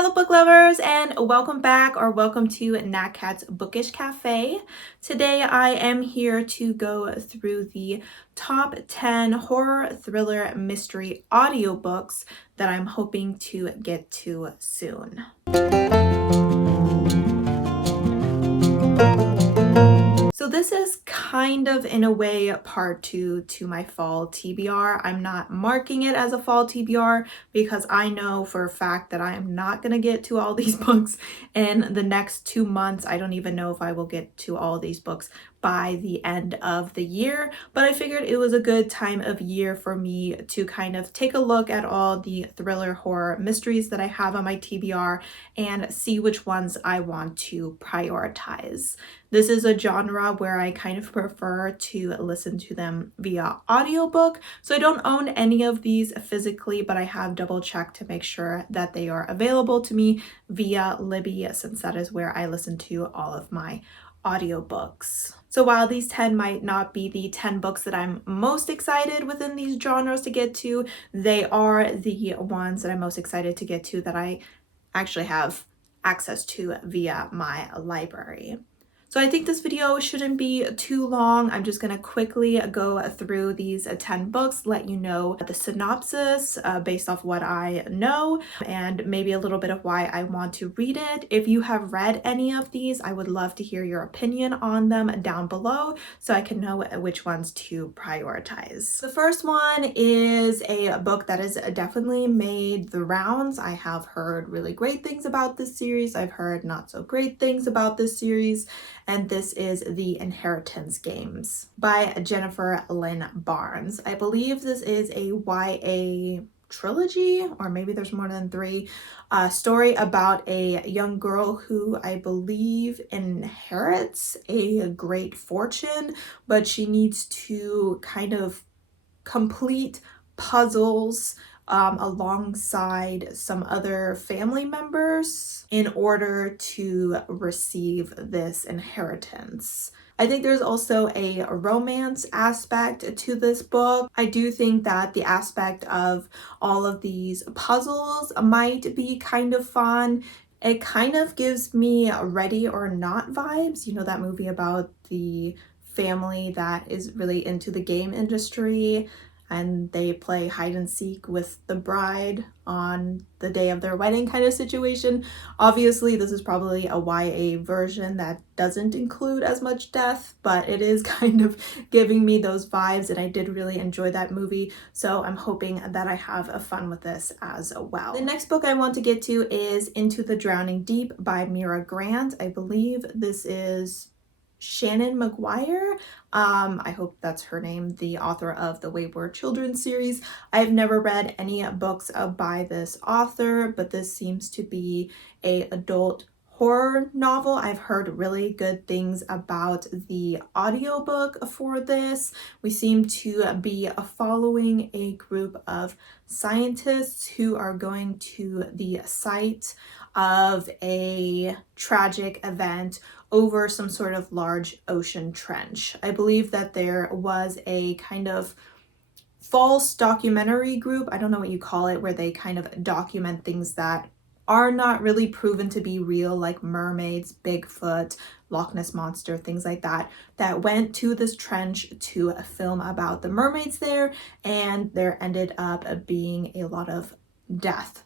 Hello book lovers, and welcome back or welcome to Nat Cat's Bookish Cafe. Today I am here to go through the top 10 horror, thriller, mystery audiobooks that I'm hoping to get to soon. So this is kind of, in a way, part 2 to my fall TBR. I'm not marking it as a fall TBR because I know for a fact that I am not going to get to all these books in the next 2 months. I don't even know if I will get to all these books by the end of the year, but I figured it was a good time of year for me to kind of take a look at all the thriller, horror, mysteries that I have on my TBR and see which ones I want to prioritize. This is a genre where I kind of prefer to listen to them via audiobook. So I don't own any of these physically, but I have double checked to make sure that they are available to me via Libby, since that is where I listen to all of my audiobooks. So while these 10 might not be the 10 books that I'm most excited within these genres to get to, they are the ones that I'm most excited to get to that I actually have access to via my library. So I think this video shouldn't be too long. I'm just going to quickly go through these 10 books, let you know the synopsis based off what I know, and maybe a little bit of why I want to read it. If you have read any of these, I would love to hear your opinion on them down below so I can know which ones to prioritize. The first one is a book that has definitely made the rounds. I have heard really great things about this series. I've heard not so great things about this series. And this is The Inheritance Games by Jennifer Lynn Barnes. I believe this is a YA trilogy, or maybe there's more than 3, story about a young girl who I believe inherits a great fortune, but she needs to kind of complete puzzles alongside some other family members in order to receive this inheritance. I think there's also a romance aspect to this book. I do think that the aspect of all of these puzzles might be kind of fun. It kind of gives me Ready or Not vibes, you know, that movie about the family that is really into the game industry and they play hide and seek with the bride on the day of their wedding kind of situation. Obviously, this is probably a YA version that doesn't include as much death, but it is kind of giving me those vibes, and I did really enjoy that movie, so I'm hoping that I have fun with this as well. The next book I want to get to is Into the Drowning Deep by Mira Grant. I believe this is Shannon McGuire. I hope that's her name, the author of the Wayward Children series. I've never read any books by this author, but this seems to be an adult horror novel. I've heard really good things about the audiobook for this. We seem to be following a group of scientists who are going to the site of a tragic event over some sort of large ocean trench. I believe that there was a kind of false documentary group, I don't know what you call it, where they kind of document things that are not really proven to be real, like mermaids, Bigfoot, Loch Ness Monster, things like that, that went to this trench to film about the mermaids there, and there ended up being a lot of death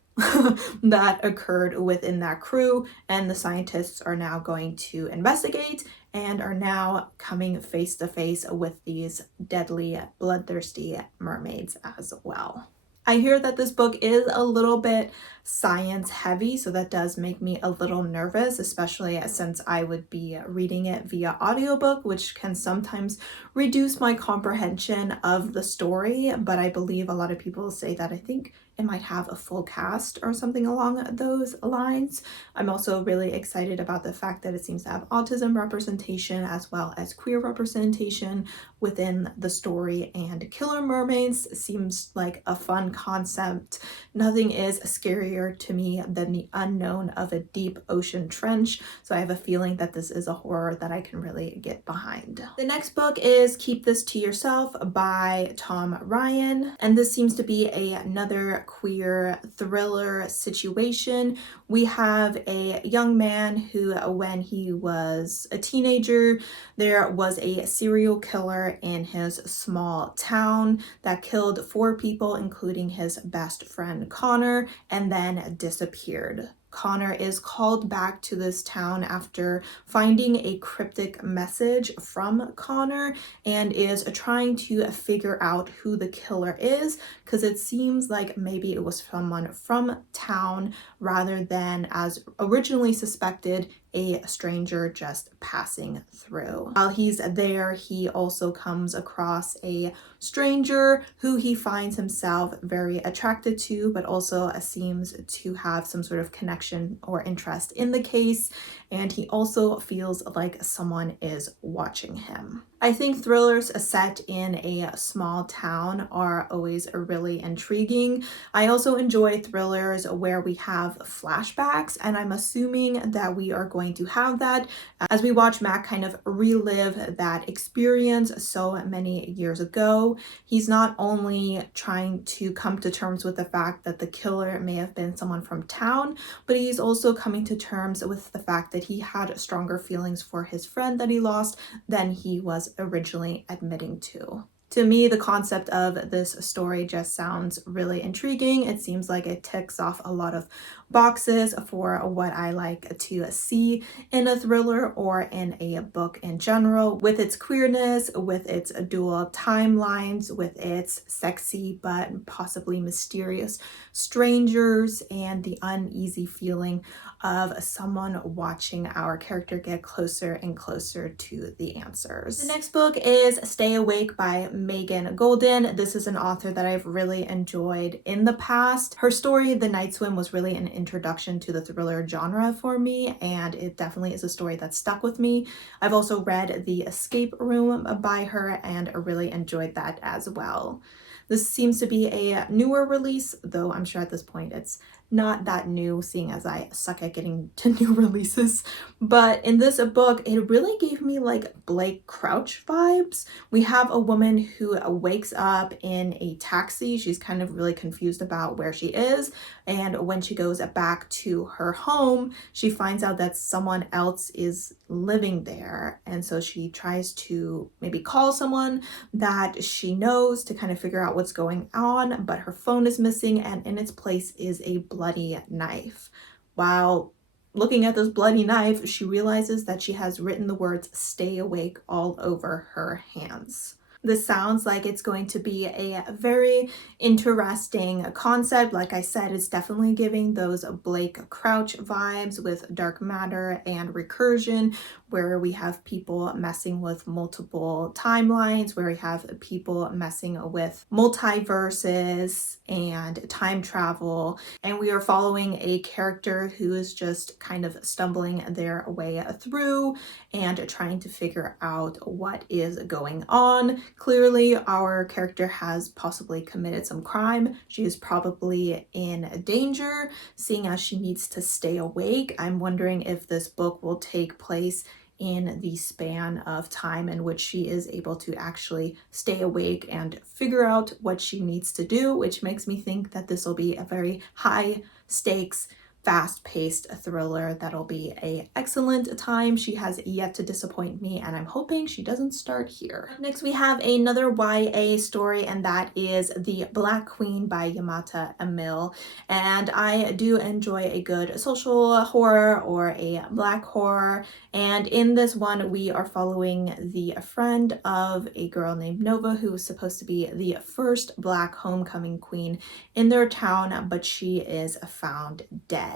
that occurred within that crew, and the scientists are now going to investigate and are now coming face to face with these deadly, bloodthirsty mermaids as well. I hear that this book is a little bit science heavy, so that does make me a little nervous, especially since I would be reading it via audiobook, which can sometimes reduce my comprehension of the story. But I believe a lot of people say that I think it might have a full cast or something along those lines. I'm also really excited about the fact that it seems to have autism representation as well as queer representation within the story, and killer mermaids seems like a fun concept. Nothing is scarier to me than the unknown of a deep ocean trench, so I have a feeling that this is a horror that I can really get behind. The next book is Keep This to Yourself by Tom Ryan, and this seems to be another queer thriller situation We have a young man who, when he was a teenager, there was a serial killer in his small town that killed 4 people, including his best friend Connor, and then disappeared. Connor is called back to this town after finding a cryptic message from Connor and is trying to figure out who the killer is, because it seems like maybe it was someone from town rather than, as originally suspected, a stranger just passing through. While he's there, he also comes across a stranger who he finds himself very attracted to, but also seems to have some sort of connection or interest in the case, and he also feels like someone is watching him. I think thrillers set in a small town are always really intriguing. I also enjoy thrillers where we have flashbacks, and I'm assuming that we are going to have that as we watch Mac kind of relive that experience so many years ago. He's not only trying to come to terms with the fact that the killer may have been someone from town, but he's also coming to terms with the fact that he had stronger feelings for his friend that he lost than he was originally admitting to. To me, the concept of this story just sounds really intriguing. It seems like it ticks off a lot of boxes for what I like to see in a thriller or in a book in general, with its queerness, with its dual timelines, with its sexy but possibly mysterious strangers, and the uneasy feeling of someone watching our character get closer and closer to the answers. The next book is Stay Awake by Megan Golden. This is an author that I've really enjoyed in the past. Her story, The Night Swim, was really an introduction to the thriller genre for me, and it definitely is a story that stuck with me. I've also read The Escape Room by her and really enjoyed that as well. This seems to be a newer release, though I'm sure at this point it's not that new, seeing as I suck at getting to new releases. But in this book, it really gave me like Blake Crouch vibes. We have a woman who wakes up in a taxi. She's kind of really confused about where she is. And when she goes back to her home, she finds out that someone else is living there. And so she tries to maybe call someone that she knows to kind of figure out what's going on, but her phone is missing, and in its place is a bloody knife. While looking at this bloody knife, she realizes that she has written the words "stay awake" all over her hands. This sounds like it's going to be a very interesting concept. Like I said, it's definitely giving those Blake Crouch vibes with dark matter and recursion, where we have people messing with multiple timelines, where we have people messing with multiverses and time travel. And we are following a character who is just kind of stumbling their way through and trying to figure out what is going on. Clearly, our character has possibly committed some crime. She is probably in danger, seeing as she needs to stay awake. I'm wondering if this book will take place in the span of time in which she is able to actually stay awake and figure out what she needs to do, which makes me think that this will be a very high stakes, fast-paced thriller that'll be an excellent time. She has yet to disappoint me, and I'm hoping she doesn't start here. Next, we have another YA story, and that is The Black Queen by Yamata Emil. And I do enjoy a good social horror or a black horror, and in this one we are following the friend of a girl named Nova, who is supposed to be the first black homecoming queen in their town, but she is found dead.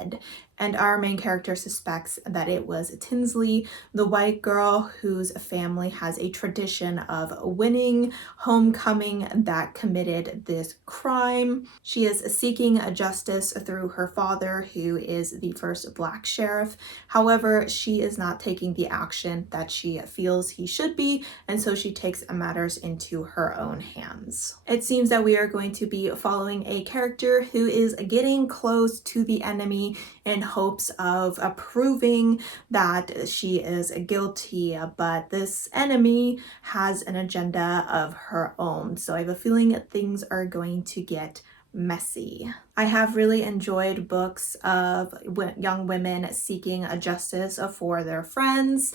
And our main character suspects that it was Tinsley, the white girl whose family has a tradition of winning homecoming, that committed this crime. She is seeking justice through her father, who is the first black sheriff. However, she is not taking the action that she feels he should be, and so she takes matters into her own hands. It seems that we are going to be following a character who is getting close to the enemy in hopes of proving that she is guilty, but this enemy has an agenda of her own. So I have a feeling that things are going to get messy. I have really enjoyed books of young women seeking justice for their friends,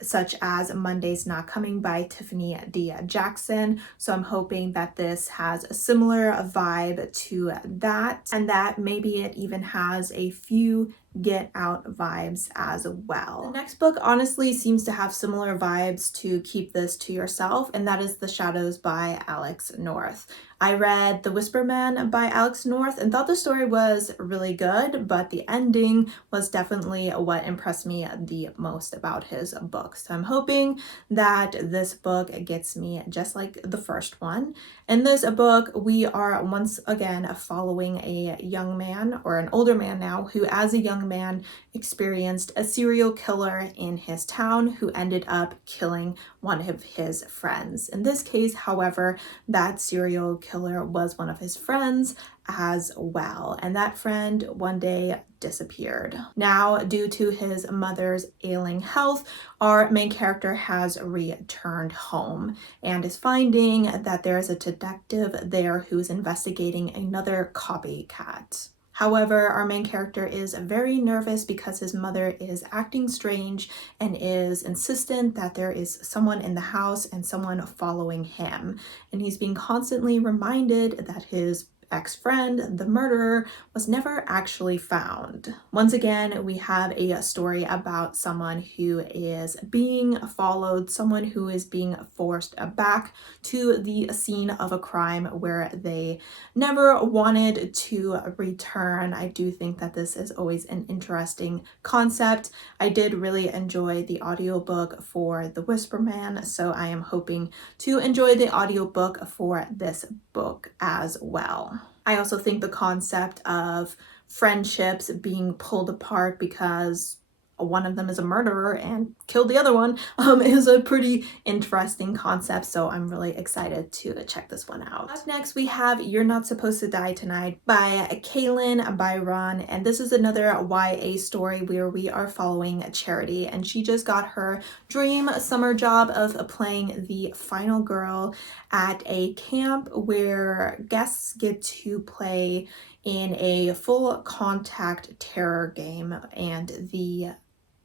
such as Monday's Not Coming by Tiffany D. Jackson. So I'm hoping that this has a similar vibe to that, and that maybe it even has a few Get Out vibes as well. The next book honestly seems to have similar vibes to Keep This to Yourself, and that is The Shadows by Alex North. I read The Whisper Man by Alex North and thought the story was really good, but the ending was definitely what impressed me the most about his book. So I'm hoping that this book gets me just like the first one. In this book, we are once again following a young man, or an older man now, who as a young man experienced a serial killer in his town who ended up killing one of his friends. In this case, however, that serial killer was one of his friends as well, and that friend one day disappeared. Now, due to his mother's ailing health, our main character has returned home and is finding that there is a detective there who's investigating another copycat. However, our main character is very nervous because his mother is acting strange and is insistent that there is someone in the house and someone following him. And he's being constantly reminded that his ex-friend, the murderer, was never actually found. Once again, we have a story about someone who is being followed, someone who is being forced back to the scene of a crime where they never wanted to return. I do think that this is always an interesting concept. I did really enjoy the audiobook for The Whisper Man, so I am hoping to enjoy the audiobook for this book as well. I also think the concept of friendships being pulled apart because one of them is a murderer and killed the other one is a pretty interesting concept, so I'm really excited to check this one out. Up next, we have You're Not Supposed to Die Tonight by Kaylin Byron, and this is another YA story where we are following Charity, and she just got her dream summer job of playing the final girl at a camp where guests get to play in a full contact terror game, and the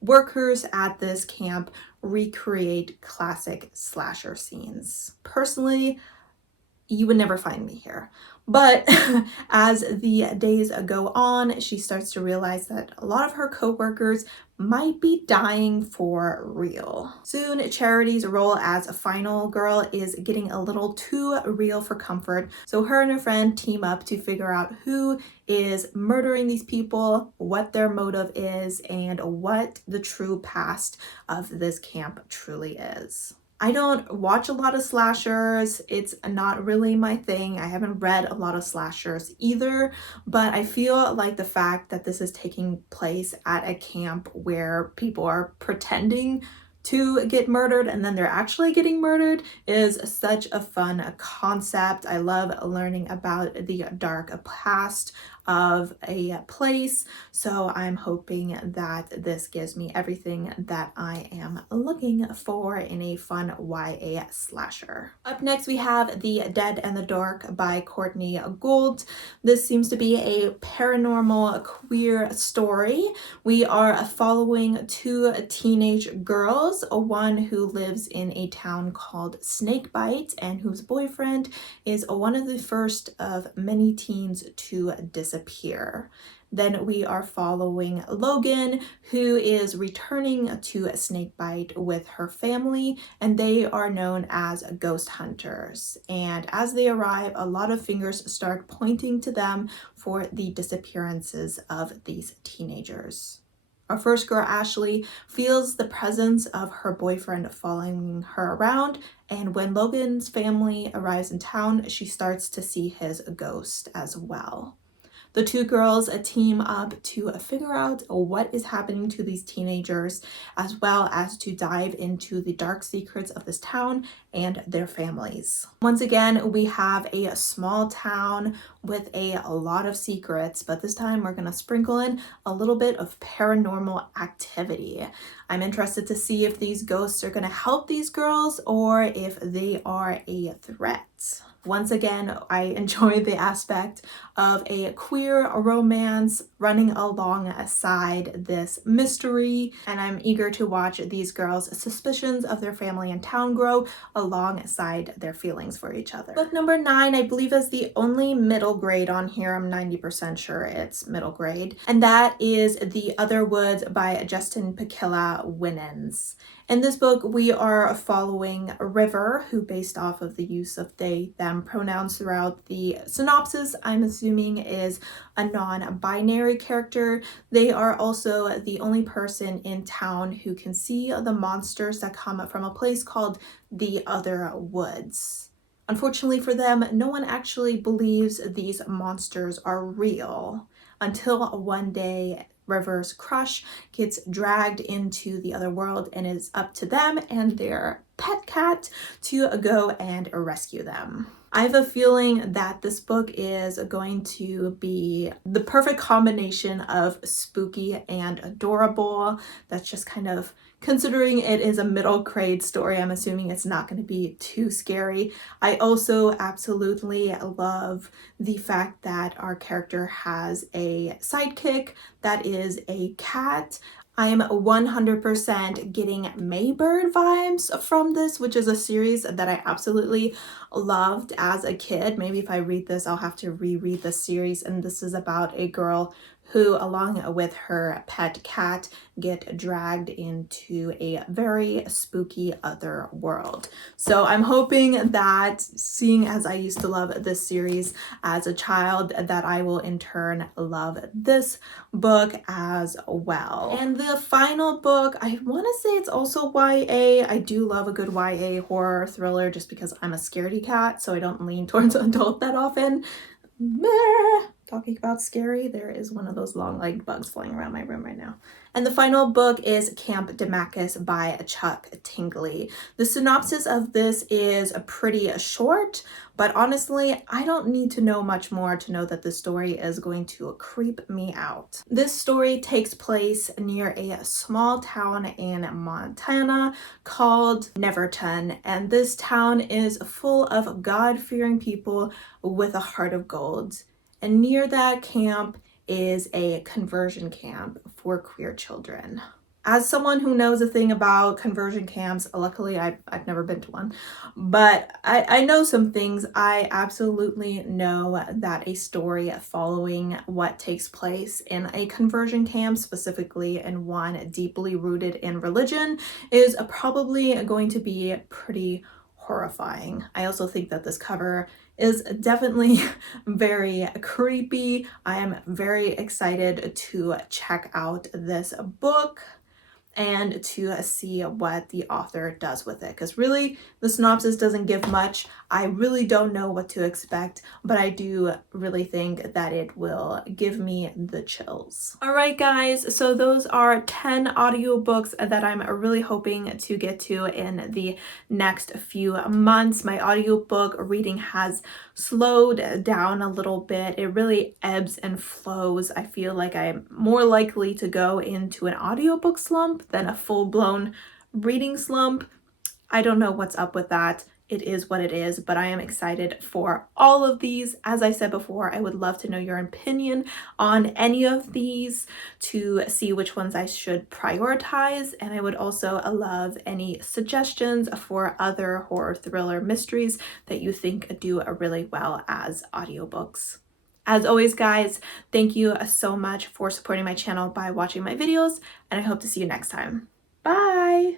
workers at this camp recreate classic slasher scenes. Personally, you would never find me here. But as the days go on, she starts to realize that a lot of her coworkers might be dying for real. Soon, Charity's role as a final girl is getting a little too real for comfort, so her and her friend team up to figure out who is murdering these people, what their motive is, and what the true past of this camp truly is. I don't watch a lot of slashers. It's not really my thing. I haven't read a lot of slashers either, but I feel like the fact that this is taking place at a camp where people are pretending to get murdered and then they're actually getting murdered is such a fun concept. I love learning about the dark past of a place, so I'm hoping that this gives me everything that I am looking for in a fun YA slasher. Up next, we have The Dead and the Dark by Courtney Gould. This seems to be a paranormal queer story. We are following two teenage girls, one who lives in a town called Snakebite and whose boyfriend is one of the first of many teens to disappear. Then we are following Logan, who is returning to Snakebite with her family, and they are known as ghost hunters. And as they arrive, a lot of fingers start pointing to them for the disappearances of these teenagers. Our first girl, Ashley, feels the presence of her boyfriend following her around, and when Logan's family arrives in town, she starts to see his ghost as well. The two girls team up to figure out what is happening to these teenagers, as well as to dive into the dark secrets of this town and their families. Once again, we have a small town with a lot of secrets, but this time we're going to sprinkle in a little bit of paranormal activity. I'm interested to see if these ghosts are going to help these girls or if they are a threat. Once again, I enjoy the aspect of a queer romance running alongside this mystery, and I'm eager to watch these girls' suspicions of their family in town grow alongside their feelings for each other. Book number 9, I believe, is the only middle grade on here. I'm 90% sure it's middle grade, and that is The Other Woods by Justin Pekila Winans. In this book, we are following River, who, based off of the use of they, them pronouns throughout the synopsis, I'm assuming is a non-binary character. They are also the only person in town who can see the monsters that come from a place called The Other Woods. Unfortunately for them, no one actually believes these monsters are real until one day River's crush gets dragged into the other world, and it's up to them and their pet cat to go and rescue them. I have a feeling that this book is going to be the perfect combination of spooky and adorable. That's just kind of, considering it is a middle grade story, I'm assuming it's not going to be too scary. I also absolutely love the fact that our character has a sidekick that is a cat. I am 100% getting Maybird vibes from this, which is a series that I absolutely loved as a kid. Maybe if I read this, I'll have to reread the series. And this is about a girl who, along with her pet cat, get dragged into a very spooky other world. So I'm hoping that, seeing as I used to love this series as a child, that I will in turn love this book as well. And the final book, I want to say it's also YA. I do love a good YA horror thriller just because I'm a scaredy cat, so I don't lean towards adult that often. Talking about scary, there is one of those long-legged bugs flying around my room right now. And the final book is Camp Dimacus by Chuck Tingley. The synopsis of this is pretty short, but honestly, I don't need to know much more to know that this story is going to creep me out. This story takes place near a small town in Montana called Neverton, and this town is full of God-fearing people with a heart of gold. And near that camp is a conversion camp for queer children. As someone who knows a thing about conversion camps, luckily I've never been to one, but I know some things. I absolutely know that a story following what takes place in a conversion camp, specifically in one deeply rooted in religion, is probably going to be pretty horrifying. I also think that this cover is definitely very creepy. I am very excited to check out this book and to see what the author does with it, because really the synopsis doesn't give much. I really don't know what to expect, but I do really think that it will give me the chills. All right, guys, so those are 10 audiobooks that I'm really hoping to get to in the next few months. My audiobook reading has slowed down a little bit. It really ebbs and flows. I feel like I'm more likely to go into an audiobook slump than a full-blown reading slump. I don't know what's up with that. It is what it is, but I am excited for all of these. As I said before, I would love to know your opinion on any of these to see which ones I should prioritize. And I would also love any suggestions for other horror thriller mysteries that you think do really well as audiobooks. As always, guys, thank you so much for supporting my channel by watching my videos, and I hope to see you next time. Bye!